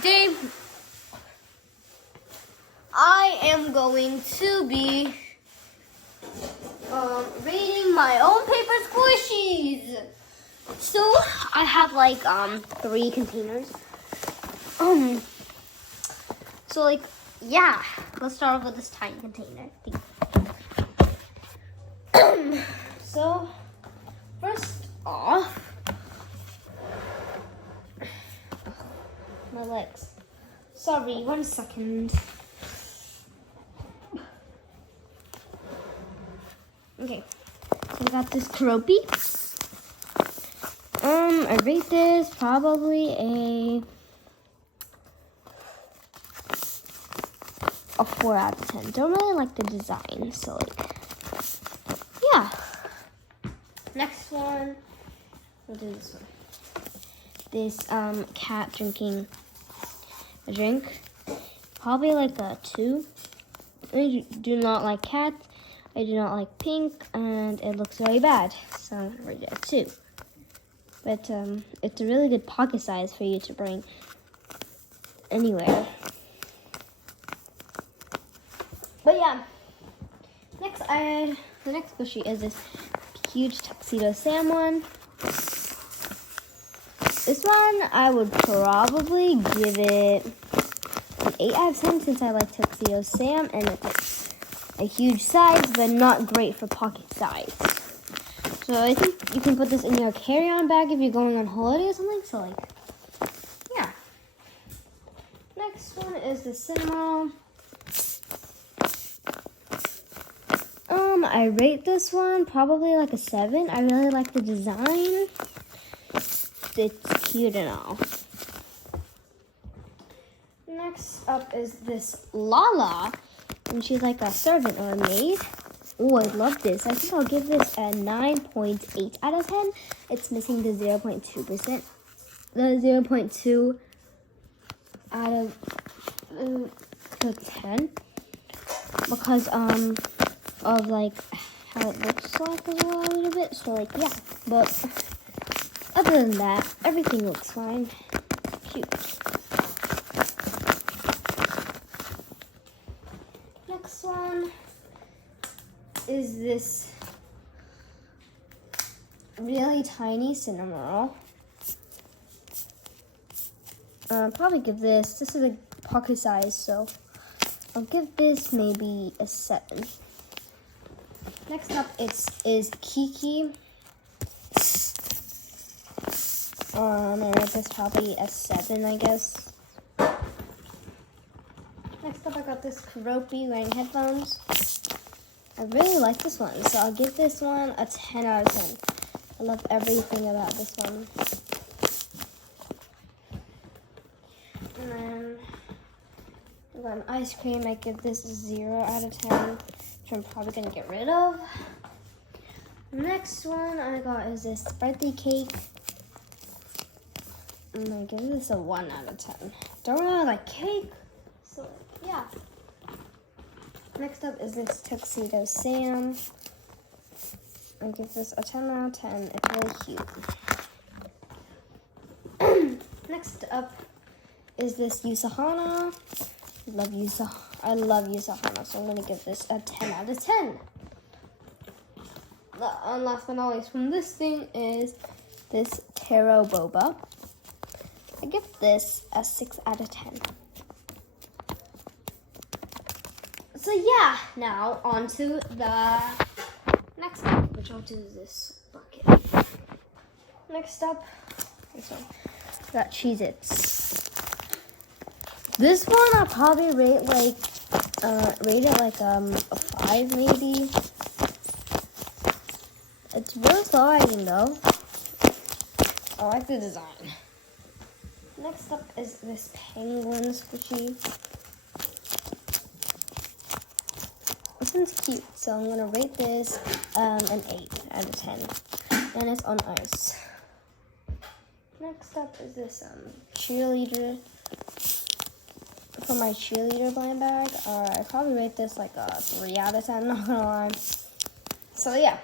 today I am going to be rating my own paper squishies. So I have like 3 containers. So like yeah, let's start off with this tiny container. So first off, my legs. Sorry, 1 second. Okay, so I got this Keroppi. I rate this probably a 4 out of 10. Don't really like the design, so like, yeah. Next one, we'll do this one. This cat drinking a drink, probably like a 2. I do not like cats. I do not like pink, and it looks very bad, so I'm gonna rate it a 2. But it's a really good pocket size for you to bring anywhere. But yeah, the next squishy is this huge Tuxedo Sam one. This one I would probably give it an 8 out of 10 since I like Tuxedo Sam and it's a huge size, but not great for pocket size. So I think you can put this in your carry-on bag if you're going on holiday or something. So like, yeah. Next one is the Cinnamon. I rate this one probably like a 7. I really like the design. It's cute and all. Next up is this Lala, and she's like a servant or a maid. Oh, I love this. I think I'll give this a 9.8 out of 10. It's missing the 0.2%. The 0.2 out of 10 because of like how it looks like as well a little bit. So like yeah, but other than that, everything looks fine. Cute. Next one is this really tiny cinnamon roll. Probably give this is a pocket size, so I'll give this maybe a 7. Next up is Kiki. I rate this probably a 7, I guess. Next up, I got this Keroppi wearing headphones. I really like this one, so I'll give this one a 10 out of 10. I love everything about this one. And then I got an ice cream. I give this a 0 out of 10, which I'm probably gonna get rid of. Next one I got is this birthday cake. I'm gonna give this a 1 out of 10. Don't really like cake, so yeah. Next up is this Tuxedo Sam. I give this a 10 out of 10. It's really cute. Next up is this Usahana. I love Usahana, so I'm gonna give this a 10 out of 10. And last but not least from this thing is this Taro Boba. I give this a 6 out of 10. So yeah, now on to the next one, which I'll do this bucket. Next up, this one, got Cheez-Its. This one I'll probably rate it like a 5 maybe. It's real sliding though. I like the design. Next up is this penguin squishy. This one's cute, so I'm gonna rate this an 8 out of 10. And it's on ice. Next up is this cheerleader. For my cheerleader blind bag, I probably rate this like a 3 out of 10, not gonna lie. So yeah.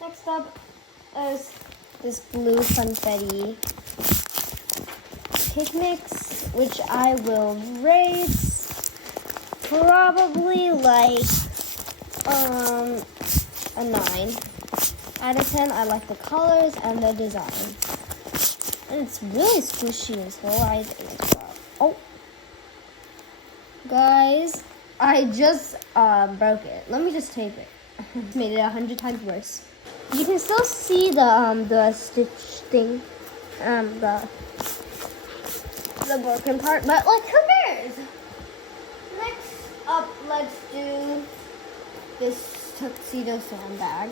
Next up is this blue confetti cake mix, which I will rate probably like a 9 out of 10. I like the colors and the design. And it's really squishy and slowizing as well. Oh, guys, I just broke it. Let me just tape it. It's made it 100 times worse. You can still see the stitch thing, the broken part, but like who cares? Next up, let's do this tuxedo sandbag.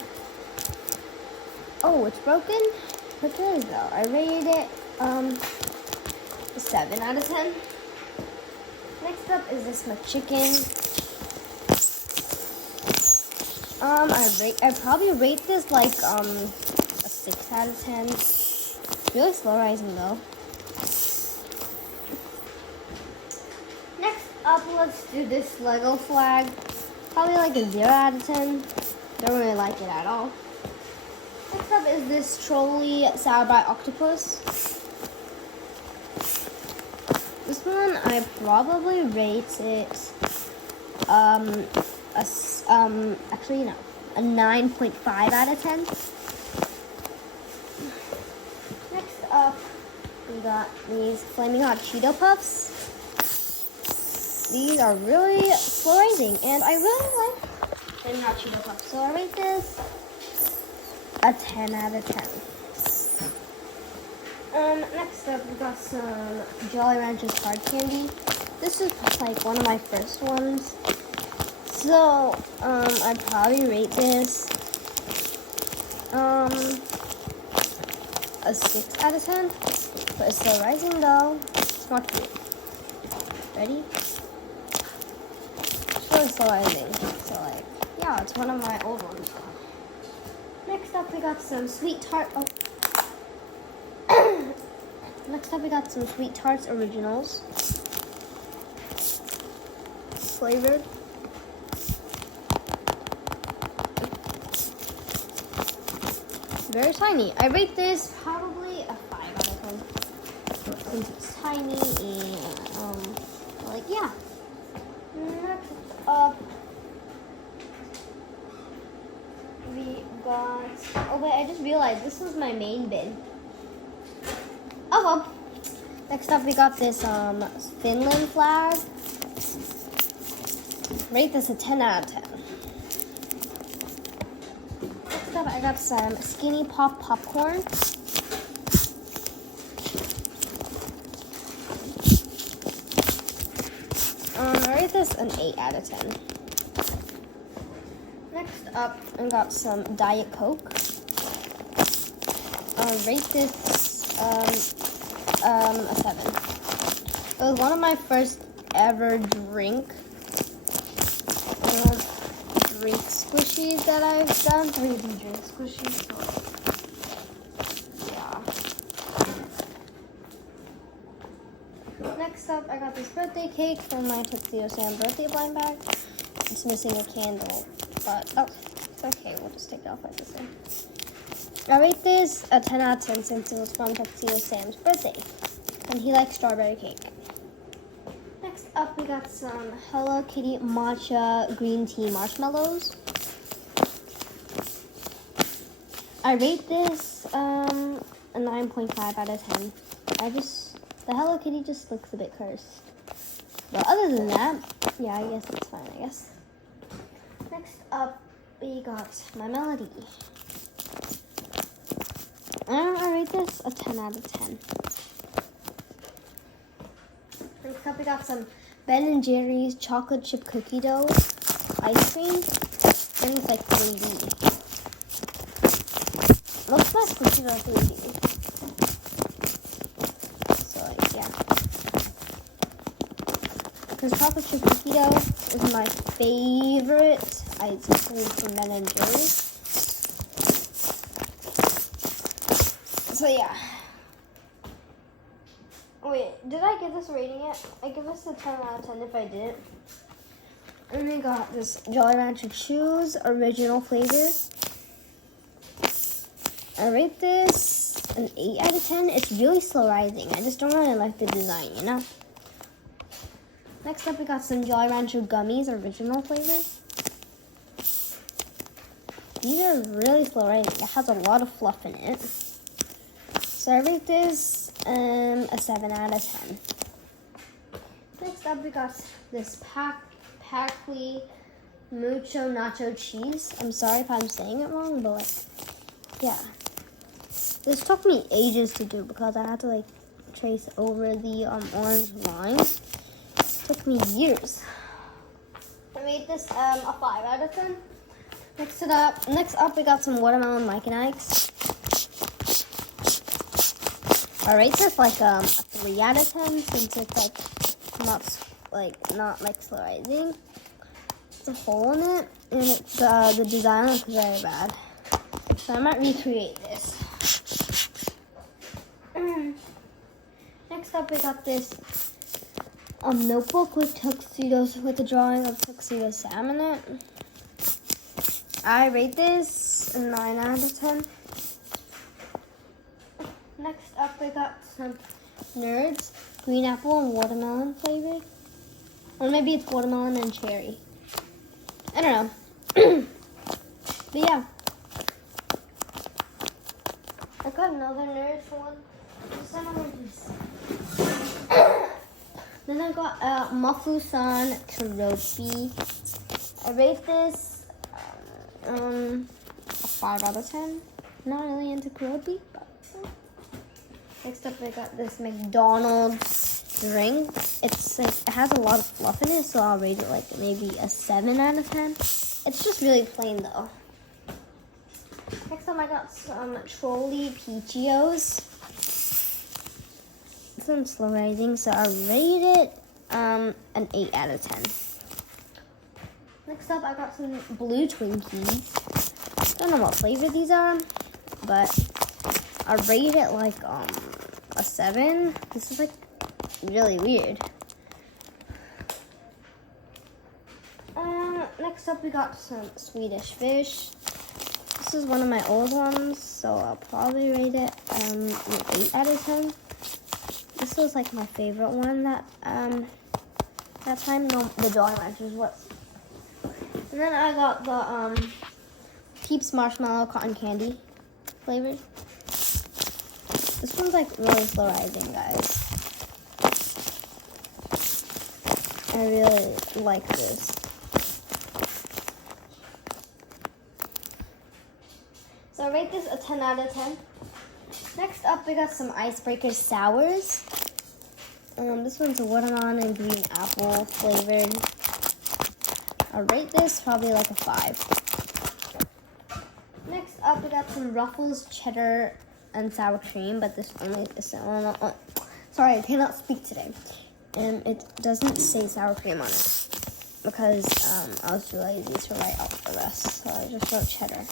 Oh, it's broken. But there you go. I rated it a 7 out of 10. Next up is this McChicken. I probably rate this like a 6 out of 10. It's really slow rising though. Next up, let's do this Lego flag. Probably like a 0 out of 10. Don't really like it at all. Next up is this trolley Sour by Octopus. This one I probably rate it actually no, a 9.5 out of 10. Next up we got these Flaming Hot Cheeto Puffs. These are really slow rising and I really like Flaming Hot Cheeto Puffs, so I rate this a 10 out of 10. Next up, we got some Jolly Ranchers hard candy. This is like one of my first ones. So, I'd probably rate this a 6 out of 10. But it's still rising though. It's not cute. Ready? It's really slow rising. So like, yeah, it's one of my old ones. Next up, we got some Sweet Tart. Oh. Next up, we got some Sweet Tarts Originals. Flavored. Very tiny. I rate this probably a 5 out of 10. Since it's tiny and, like, yeah. Next up, we got, oh wait, I just realized this was my main bin. Oh well. Next up we got this Finland flag. Rate this a 10 out of 10. Next up I got some Skinny Pop popcorn. I rate this an 8 out of 10. Next up, I got some Diet Coke. Rate this a 7. It was one of my first ever drink squishies that I've done. 3D drink squishies. So, yeah. Next up, I got this birthday cake from my Tuxedo Sam birthday blind bag. It's missing a candle. But, oh, it's okay. We'll just take it off like this thing. I rate this a 10 out of 10 since it was from Tuxedo Sam's birthday. And he likes strawberry cake. Next up, we got some Hello Kitty matcha green tea marshmallows. I rate this a 9.5 out of 10. The Hello Kitty just looks a bit cursed. But other than that, yeah, I guess it's fine, I guess. Next up, we got my Melody. I rate this a 10 out of 10. Next up, we got some Ben & Jerry's chocolate chip cookie dough ice cream. I think it's like 3D. Most of my cookies are 3D. So, like, yeah. Because chocolate chip cookie dough is my favorite ice cream from Ben & Jerry's. So, yeah. Wait, did I give this a rating yet? I give this a 10 out of 10 if I didn't. And we got this Jolly Rancher Chews original flavor. I rate this an 8 out of 10. It's really slow rising. I just don't really like the design, you know? Next up, we got some Jolly Rancher gummies, original flavors. These are really slow rising. It has a lot of fluff in it. So I rate this a 7 out of 10. Next up, we got this Packley Mucho Nacho Cheese. I'm sorry if I'm saying it wrong, but like, yeah. This took me ages to do because I had to like trace over the orange lines. It took me years. I made this a 5 out of 10. Next up, we got some watermelon Mike and Ike's. I rate this like a 3 out of 10 since it's not like slow rising. There's a hole in it, and the design looks very bad. So I might recreate this. Next up, we got this notebook with tuxedos, with a drawing of tuxedo Sam in it. I rate this a 9 out of 10. Next up, we got some Nerds, green apple and watermelon flavored. Or maybe it's watermelon and cherry. I don't know. But yeah. I got another Nerds one. Then I got a Mafusan Karopi. I rate this a 5 out of 10. Not really into karopi, but next up I got this McDonald's drink. It has a lot of fluff in it, so I'll rate it like maybe a 7 out of 10. It's just really plain though. Next up I got some Trolley Peachios. This one's slow rising, so I'll rate it an 8 out of 10. Next up I got some blue Twinkies. Don't know what flavor these are, but I rate it like a 7. This is like really weird. Next up we got some Swedish fish. This is one of my old ones, so I'll probably rate it an 8 out of 10. This was like my favorite one that time. No, the Jolly Ranchers was. And then I got the Peeps Marshmallow Cotton Candy flavored. This one's like really slow rising, guys. I really like this. So I rate this a 10 out of 10. Next up, we got some Icebreaker Sours. This one's a watermelon and green apple flavored. I'll rate this probably like a 5. Next up, we got some Ruffles cheddar and sour cream, but this only is sorry, I cannot speak today. And it doesn't say sour cream on it because I was too lazy to write out the rest, so I just wrote cheddar.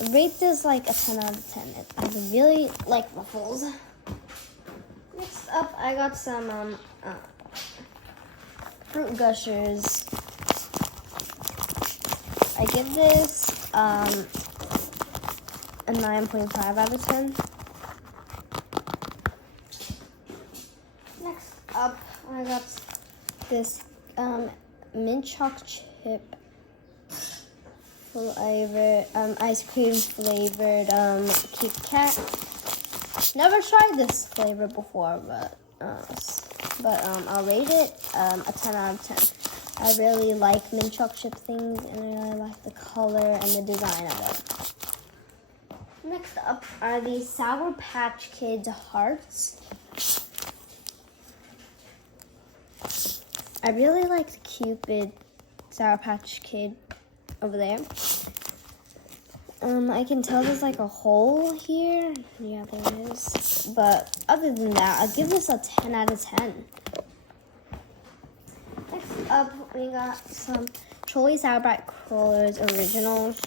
I rate this like a 10 out of 10. I really like Ruffles. Next up, I got some Fruit Gushers. I give this a 9.5 out of 10. Next up, I got this mint choc chip flavored, ice cream flavored Kit Kat. Never tried this flavor before, but I'll rate it a 10 out of 10. I really like mint choc chip things, and I really like the color and the design of it. Next up are these Sour Patch Kids hearts. I really like the Cupid Sour Patch Kid over there. I can tell there's like a hole here. Yeah, there is. But other than that, I'll give this a 10 out of 10. Next up, we got some Trolley Sour Bite Crawlers Originals.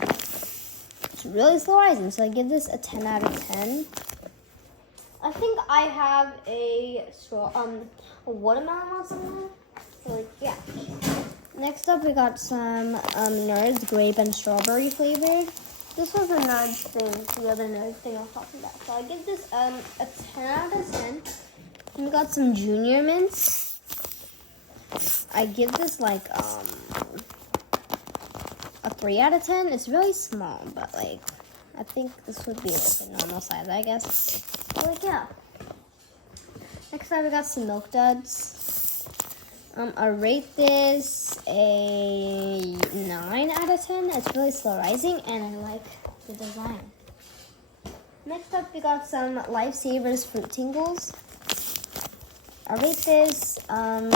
It's really slow rising, so I give this a 10 out of 10. I think I have a watermelon one somewhere. So like, yeah. Next up, we got some Nerds grape and strawberry flavored. This was a nerd thing, the other nerd thing I was talking about. So I give this a 10 out of 10. And we got some junior mints. I give this like a 3 out of 10. It's really small, but like I think this would be like a normal size, I guess. So like yeah. Next time we got some milk duds. I rate this a 9 out of 10. It's really slow rising, and I like the design. Next up, we got some Lifesavers Fruit Tingles. I rate this a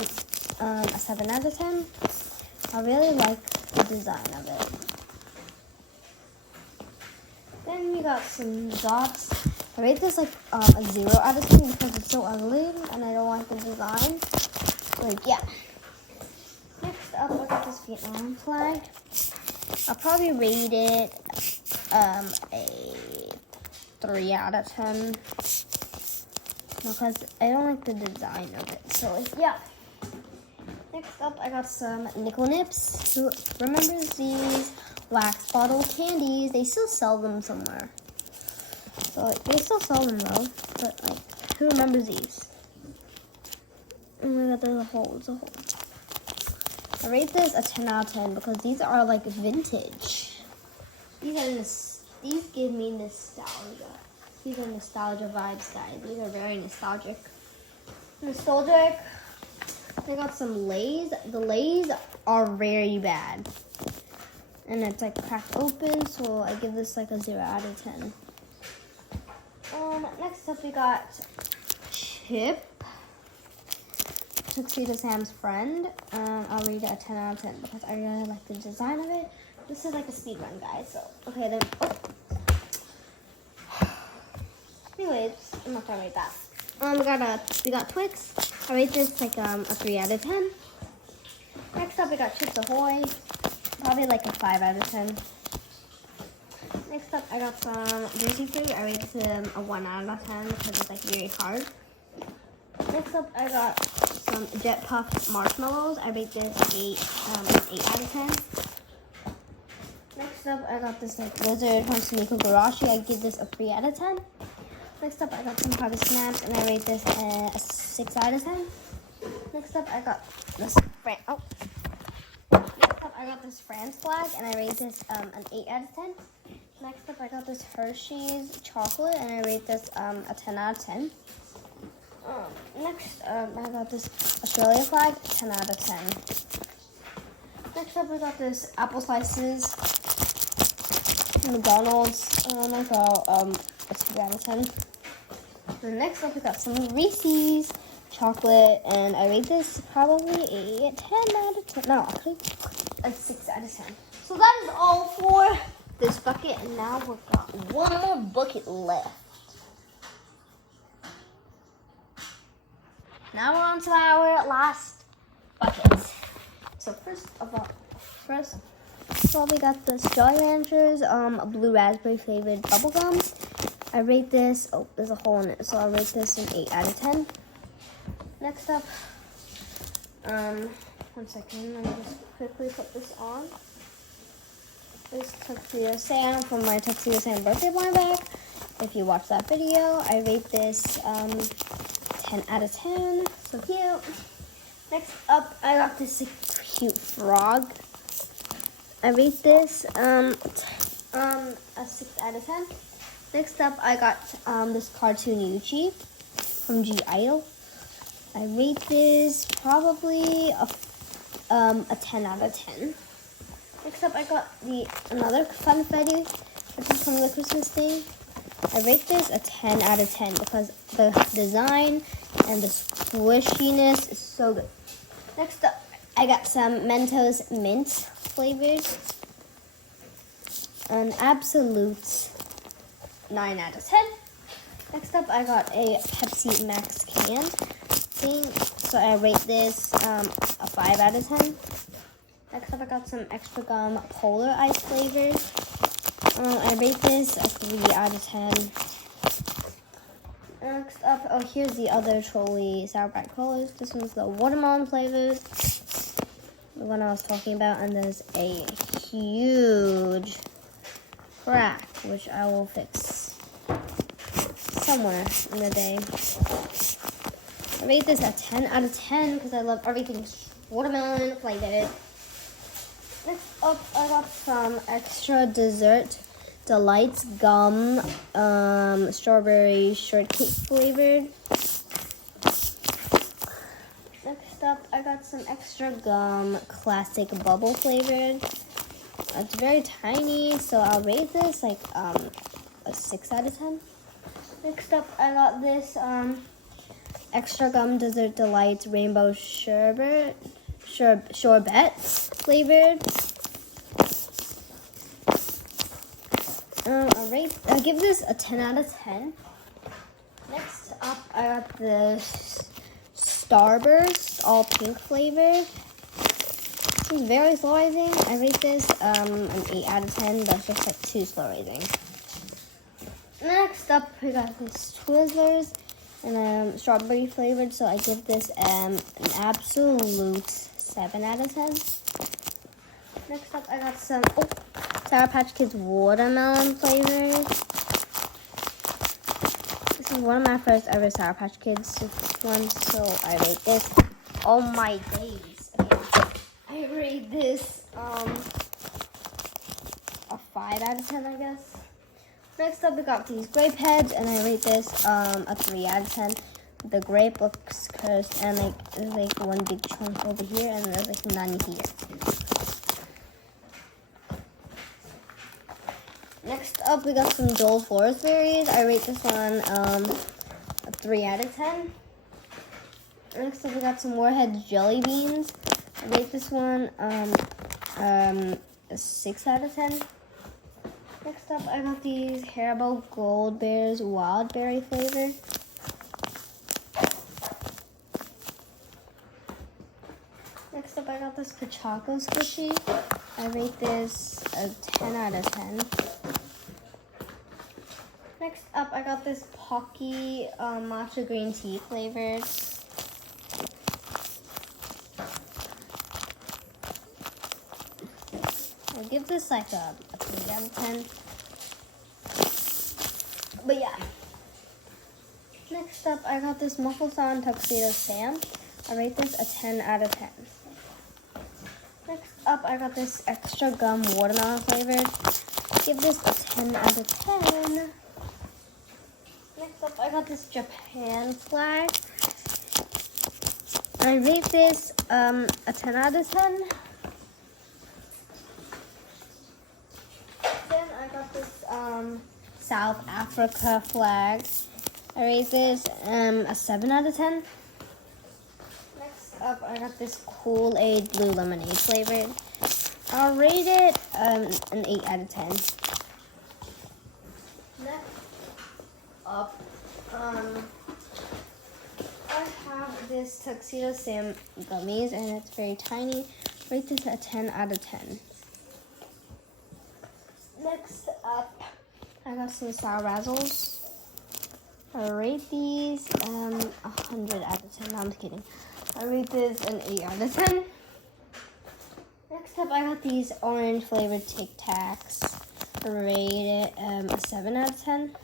7 out of 10. I really like the design of it. Then we got some dots. I rate this like a 0 out of 10 because it's so ugly, and I don't like the design. Like, yeah. Next up, I got this Vietnam flag. I'll probably rate it a 3 out of 10 because I don't like the design of it. So, like, yeah. Next up, I got some Nickel Nips. Who remembers these wax bottle candies? They still sell them somewhere. So, like, they still sell them though. But, like, who remembers these? Oh my god, there's a hole. I rate this a 10 out of 10 because these are like vintage. These give me nostalgia. These are nostalgia vibes, guys. These are very nostalgic. I got some Lay's. The Lay's are very bad. And it's like cracked open, so I give this like a 0 out of 10. Next up we got Chip. Tuxedo Sam's friend. I'll rate it a 10 out of 10 because I really like the design of it. This is like a speed run, guys. So, okay, then. Oh. Anyways, I'm not gonna rate that. We got Twix. I rate this like a 3 out of 10. Next up, we got Chips Ahoy. Probably like a 5 out of 10. Next up, I got some Juicy Fruit. I rate this a 1 out of 10 because it's like very hard. Next up, I got some Jet Puff Marshmallows. I rate this an 8 out of 10. Next up, I got this like Lizard from Sumiko Garashi. I give this a 3 out of 10. Next up, I got some Harvest Snaps, and I rate this a 6 out of 10. Next up, I got this France flag, and I rate this an 8 out of 10. Next up, I got this Hershey's chocolate, and I rate this a 10 out of 10. Next, I got this Australia flag, 10 out of 10. Next up, we got this apple slices from McDonald's. I got a 2 out of 10. And next up, we got some Reese's chocolate, and I rate this probably a 10 out of 10. No, actually, a 6 out of 10. So that is all for this bucket, and now we've got one more bucket left. Now we're on to our last bucket. So first of all, we got this Jolly Ranchers blue raspberry flavored bubble gums. I rate this, there's a hole in it, so I'll rate this an 8 out of 10. Next up, 1 second, let me just quickly put this on. This Tuxedo Sam from my Tuxedo Sam birthday blind bag. If you watched that video, I rate this 10 out of 10. So cute. Next up, I got this cute frog. I rate this a 6 out of 10. Next up, I got this cartoon Yuchi from G-Idol. I rate this probably a 10 out of 10. Next up, I got another Funfetti, which is from the Christmas thing. I rate this a 10 out of 10 because the design and the squishiness is so good. Next up, I got some Mentos mint flavors. An absolute 9 out of 10. Next up, I got a Pepsi Max can thing. So I rate this a 5 out of 10. Next up, I got some extra gum polar ice flavors. I rate this a 3 out of 10. Next up, here's the other Trolley Sour Bright colors. This one's the watermelon flavors, the one I was talking about, and there's a huge crack which I will fix somewhere in the day. I rate this a 10 out of 10 because I love everything watermelon flavored. Next up, I got some extra dessert delights gum, strawberry shortcake flavored. Next up, I got some extra gum, classic bubble flavored. It's very tiny, so I'll rate this like a 6 out of 10. Next up, I got this extra gum dessert delights rainbow sherbet flavored. I give this a 10 out of 10. Next up, I got this Starburst all pink flavor. This is very slow rising. I rate this an 8 out of 10. That's just like too slow rising. Next up, we got this Twizzlers and strawberry flavored. So I give this an absolute 7 out of 10. Next up, I got some Sour Patch Kids watermelon flavors. This is one of my first ever Sour Patch Kids ones, so I rate this. Oh my days! I rate this a 5 out of 10, I guess. Next up, we got these grape heads, and I rate this a 3 out of 10. The grape looks cursed, and there's like one big chunk over here, and there's like none here. Next up, we got some Joel's Forest Berries. I rate this one a 3 out of 10. Next up, we got some Warheads Jelly Beans. I rate this one a 6 out of 10. Next up, I got these Haribo Gold Bears Wild Berry flavor. Next up, I got this Pachaco squishy. I rate this a 10 out of 10. Next up, I got this Pocky matcha green tea flavored. I'll give this like a 3 out of 10. But yeah. Next up, I got this Muffleson Tuxedo Sam. I rate this a 10 out of 10. Next up, I got this extra gum watermelon flavored. Give this a 10 out of 10. Next up, I got this Japan flag. I rate this a 10 out of 10. Then I got this South Africa flag. I rate this a 7 out of 10. Next up, I got this Kool-Aid blue lemonade flavored. I'll rate it an 8 out of 10. Next up, I have this Tuxedo Sam gummies, and it's very tiny. Rate this a 10 out of 10. Next up, I got some Sour Razzles. I rate these 100 out of 10. No, I'm just kidding. I rate this an 8 out of 10. Next up, I got these orange flavored Tic Tacs. I rate it a 7 out of 10.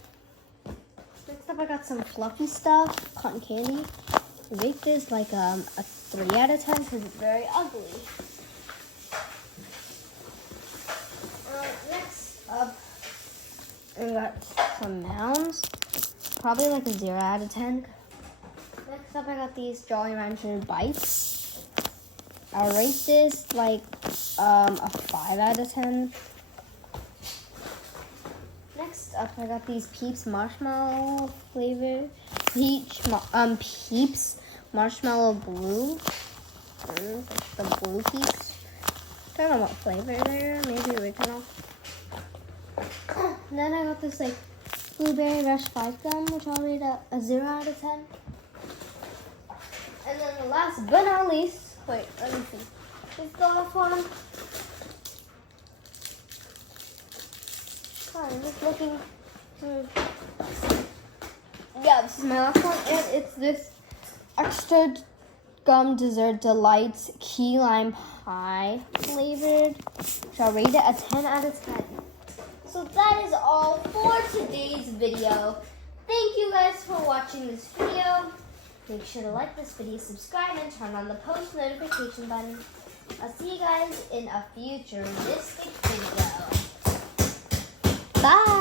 Next up, I got some fluffy stuff, cotton candy. I rate this like a 3 out of 10 because it's very ugly. Next up, I got some Mounds. Probably like a 0 out of 10. Next up, I got these Jolly Rancher Bites. I rate this like a 5 out of 10. Next up, I got these Peeps Marshmallow flavor. Peeps Marshmallow Blue. The blue Peeps. I don't know what flavor they're. Maybe original. Then I got this like Blueberry Rush 5 gum, which I'll rate a 0 out of 10. And then the last but not least, wait, let me see. Is the last one. Sorry, I'm just looking. Yeah, this is my last one, and it's this extra gum dessert delights key lime pie flavored. Which I'll rate it a 10 out of 10. So that is all for today's video. Thank you guys for watching this video. Make sure to like this video, subscribe, and turn on the post notification button. I'll see you guys in a futuristic video. Bye!